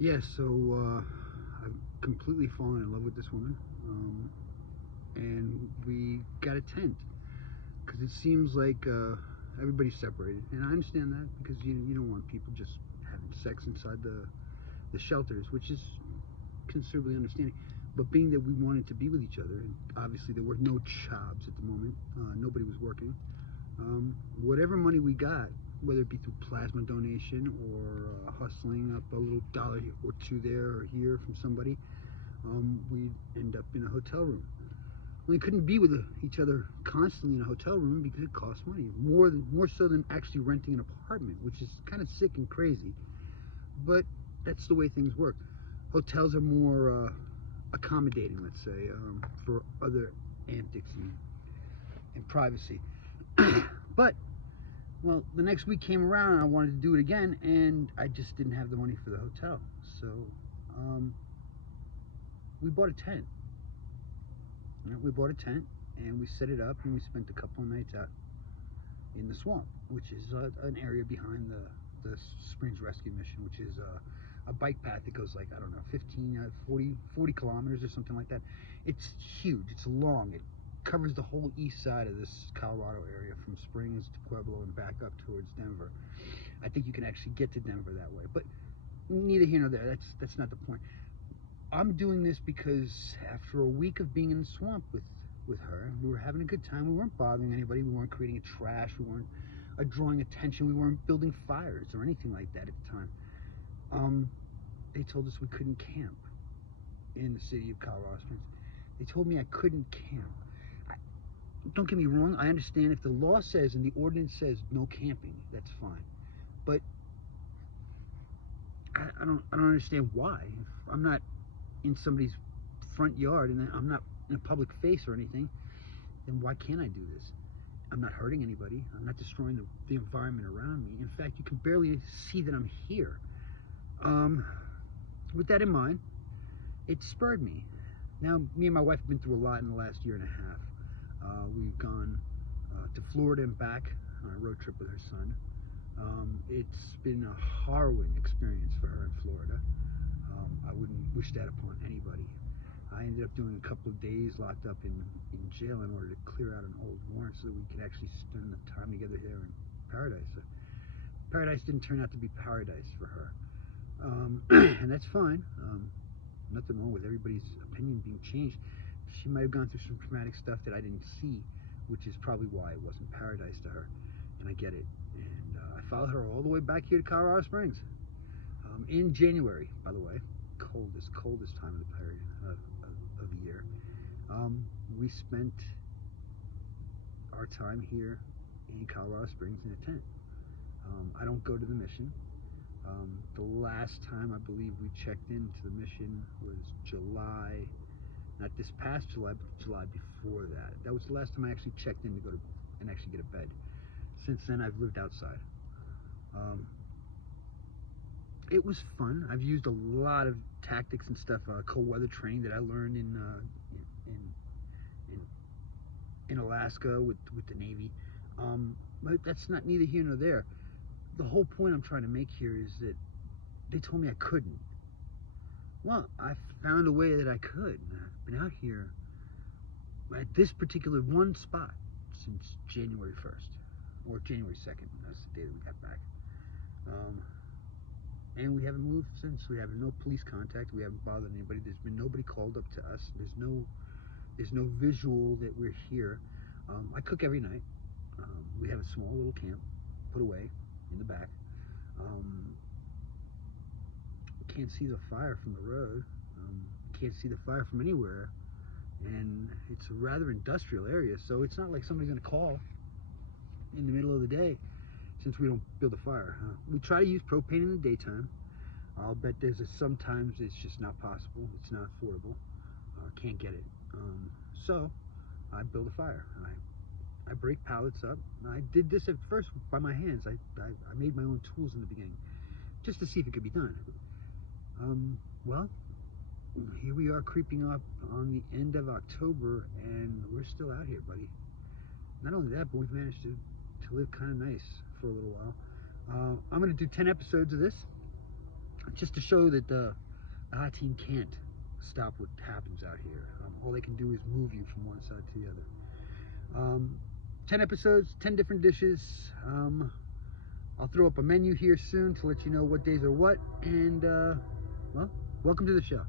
Yeah, so I've completely fallen in love with this woman, and we got a tent because it seems like everybody's separated, and I understand that because you don't want people just having sex inside the shelters, which is considerably understanding. But being that we wanted to be with each other, and obviously there were no jobs at the moment, nobody was working. Whatever money we got, whether it be through plasma donation or hustling up a little dollar or two there or here from somebody, we'd end up in a hotel room. We couldn't be with each other constantly in a hotel room because it costs money, more so than actually renting an apartment, which is kind of sick and crazy. But that's the way things work. Hotels are more accommodating, let's say, for other antics and privacy. But well, the next week came around and I wanted to do it again, and I just didn't have the money for the hotel. So we bought a tent. We bought a tent and we set it up, and we spent a couple of nights out in the swamp, which is an area behind the Springs Rescue Mission, which is a bike path that goes like, I don't know, 15, 40 kilometers or something like that. It's huge. It's long. It covers the whole east side of this Colorado area, from Springs to Pueblo and back up towards Denver. I think you can actually get to Denver that way, but neither here nor there. That's not the point. I'm doing this because after a week of being in the swamp with her, we were having a good time. We weren't bothering anybody. We weren't creating a trash. We weren't drawing attention. We weren't building fires or anything like that at the time. They told us we couldn't camp in the city of Colorado Springs. They told me I couldn't camp. Don't get me wrong. I understand if the law says and the ordinance says no camping, that's fine. But I don't understand why. If I'm not in somebody's front yard and I'm not in a public face or anything, then why can't I do this? I'm not hurting anybody. I'm not destroying the environment around me. In fact, you can barely see that I'm here. With that in mind, it spurred me. Now, me and my wife have been through a lot in the last year and a half. We've gone to Florida and back on a road trip with her son. It's been a harrowing experience for her in Florida. I wouldn't wish that upon anybody. I ended up doing a couple of days locked up in jail in order to clear out an old warrant so that we could actually spend the time together here in paradise. Paradise didn't turn out to be paradise for her. And that's fine. Nothing wrong with everybody's opinion being changed. She might have gone through some traumatic stuff that I didn't see, which is probably why it wasn't paradise to her. And I get it. And I followed her all the way back here to Colorado Springs in January, by the way, coldest time of the period of the year. We spent our time here in Colorado Springs in a tent. I don't go to the mission. The last time I believe we checked into the mission was July, not this past July, but the July before that. That was the last time I actually checked in to go to and actually get a bed. Since then, I've lived outside. It was fun. I've used a lot of tactics and stuff, cold weather training that I learned in Alaska with the Navy. But that's not neither here nor there. The whole point I'm trying to make here is that they told me I couldn't. Well, I found a way that I could. I've been out here at this particular one spot since January 1st, or January 2nd. That's the day that we got back. And we haven't moved since. We have no police contact. We haven't bothered anybody. There's been nobody called up to us. There's no visual that we're here. I cook every night. We have a small little camp put away in the back. Can't see the fire from the road. Can't see the fire from anywhere. And it's a rather industrial area, so it's not like somebody's going to call in the middle of the day since we don't build a fire. We try to use propane in the daytime. I'll bet sometimes it's just not possible. It's not affordable. Can't get it. So I build a fire. I break pallets up. I did this at first by my hands. I made my own tools in the beginning just to see if it could be done. Well, here we are creeping up on the end of October, and we're still out here, buddy. Not only that, but we've managed to live kind of nice for a little while. I'm going to do 10 episodes of this. just to show that the I team can't stop what happens out here. All they can do is move you from one side to the other. 10 episodes, 10 different dishes. I'll throw up a menu here soon to let you know what days are what. And, well, welcome to the show.